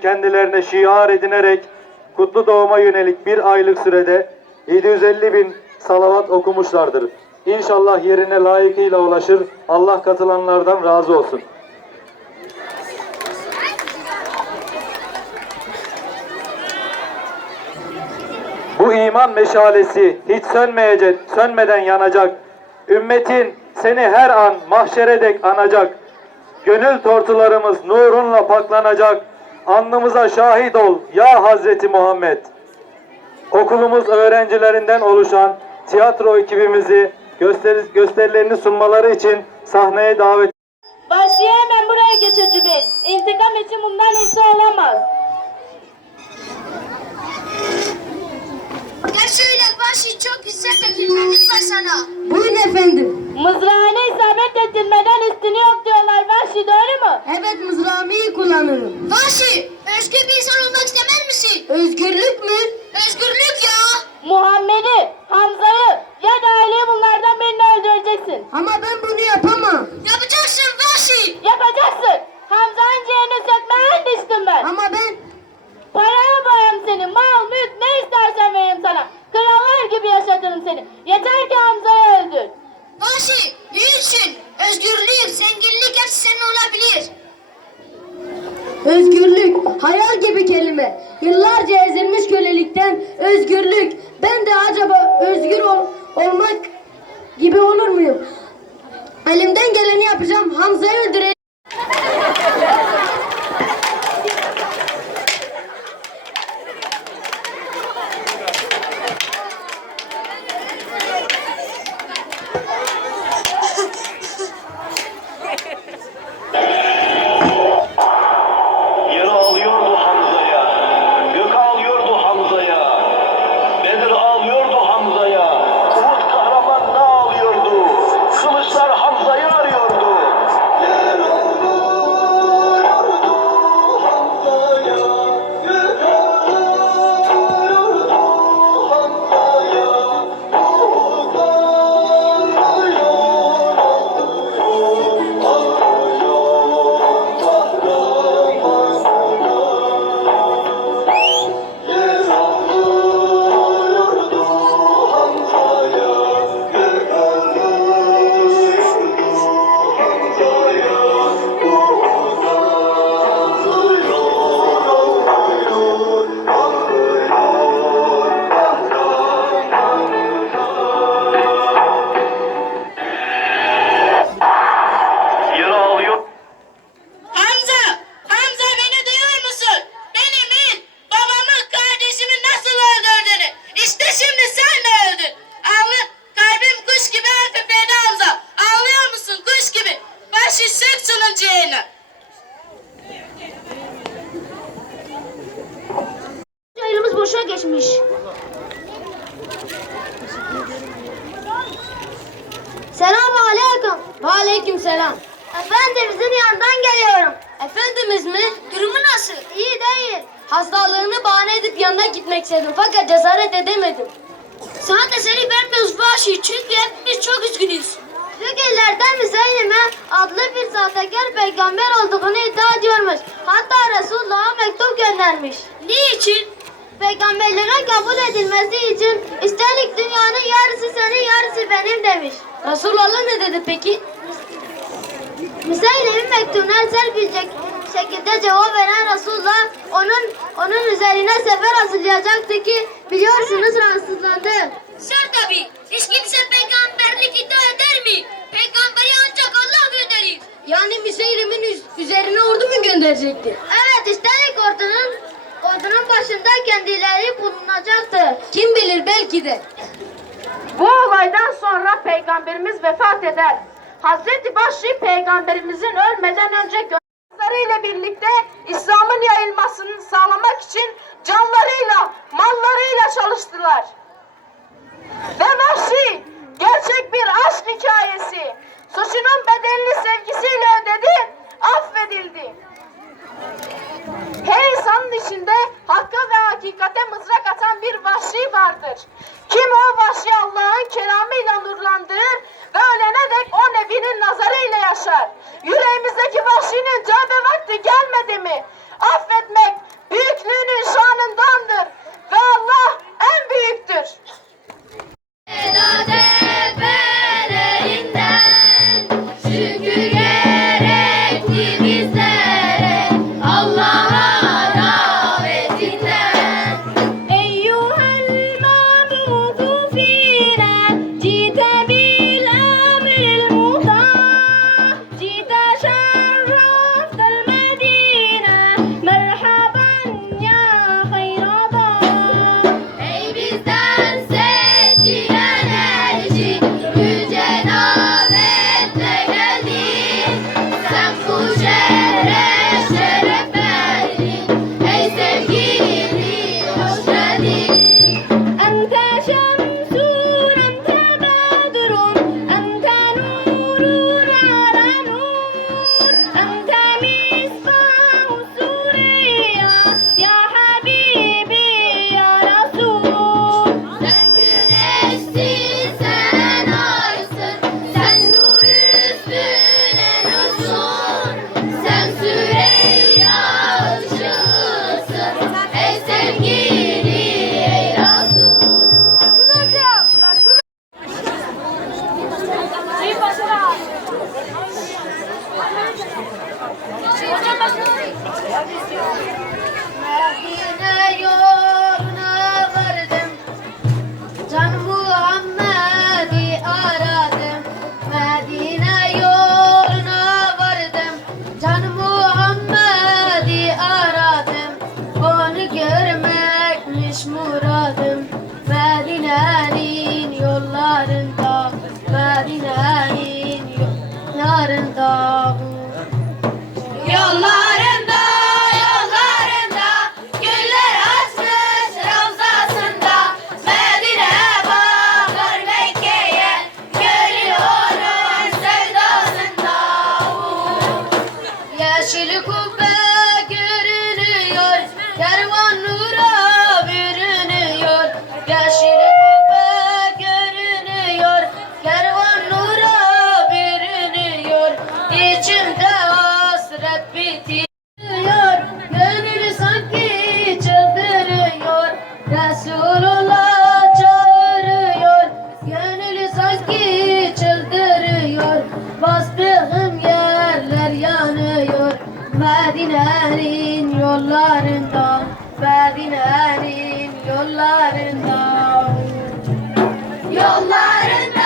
kendilerine şiar edinerek kutlu doğuma yönelik bir aylık sürede 750 bin salavat okumuşlardır. İnşallah yerine layıkıyla ulaşır. Allah katılanlardan razı olsun. Bu iman meşalesi hiç sönmeyecek, sönmeden yanacak. Ümmetin seni her an mahşere dek anacak. Gönül tortularımız nurunla paklanacak. Alnımıza şahit ol ya Hazreti Muhammed. Okulumuz öğrencilerinden oluşan tiyatro ekibimizi gösteri, gösterilerini sunmaları için sahneye davet Vahşi'yi hemen buraya getir Cübeyr. İntikam için bundan iyisi olamaz. Gel şöyle başı çok güzel tekilmemiz var sana. Buyurun efendim. Mızrağını isabet ettirmeden üstünü yok Vahşi doğru mu? Evet mızrağımı iyi kullanırım. Başı özgür bir insan olmak istemez misin? Özgürlük mü? Özgürlük ya. Muhammed'i, Hamza'yı ya da Ali'yi bunlardan birini öldüreceksin. Ama ben bunu yapamam. Yapacaksın Başı. Yapacaksın. Hamza'nın ciğerini sökmeye düştüm ben. Ama ben Paraya boyam seni. Mal, mülk ne istersen vereyim sana. Krallar gibi yaşatırım seni. Yeter ki Hamza'yı öldür. Başı niçin? Özgürlük, zenginlik hepsi senin olabilir. özgürlük hayal gibi kelime. Yıllarca ezilmiş kölelikten özgürlük. Ben de acaba özgür ol, olmak gibi olur muyum? Elimden geleni yapacağım. Hamza'yı öldüreceğim. Geçmiş. Selamun aleyküm. Ve aleyküm selam. Efendimizin yanından geliyorum. Efendimiz mi? Durumu nasıl? İyi değil. Hastalığını bahane edip yanına gitmek istedim fakat cesaret edemedim. Sana seni vermiyoruz Başı çünkü hepimiz çok üzgünüz. Türkiye'lerden Müseylime adlı bir sahtekar peygamber olduğunu iddia ediyormuş. Hatta Resulullah'a mektup göndermiş. Niçin? Peygamberlere kabul edilmesi için üstelik dünyanın yarısı senin yarısı benim demiş. Resulullah ne dedi peki? Müseylim'in mektubuna serpilecek şekilde cevap veren Resulullah onun onun üzerine sefer hazırlayacaktı ki biliyorsunuz rahatsızlandı. Sor tabi. Hiç kimse peygamberlik iddia eder mi? Peygamberi ancak Allah gönderir. Yani Müseylim'in üzerine ordu mu gönderecekti? Evet ordunun ordunun başında kendileri bulunacaktı. Kim bilir belki de. Bu olaydan sonra peygamberimiz vefat eder. Hazreti Başri peygamberimizin ölmeden önce ile birlikte İslam'ın yayılmasını sağlamak için canlarıyla, mallarıyla çalıştılar. İnsanın içinde hakka ve hakikate mızrak atan bir vahşi vardır. Kim o vahşi Allah'ın kelamıyla nurlandırır ve ölene dek o nebinin nazarıyla yaşar. Yüreğimizdeki vahşinin tövbe vakti gelmedi mi? Medine'nin yollarında Medine'nin yollarında. Yollarında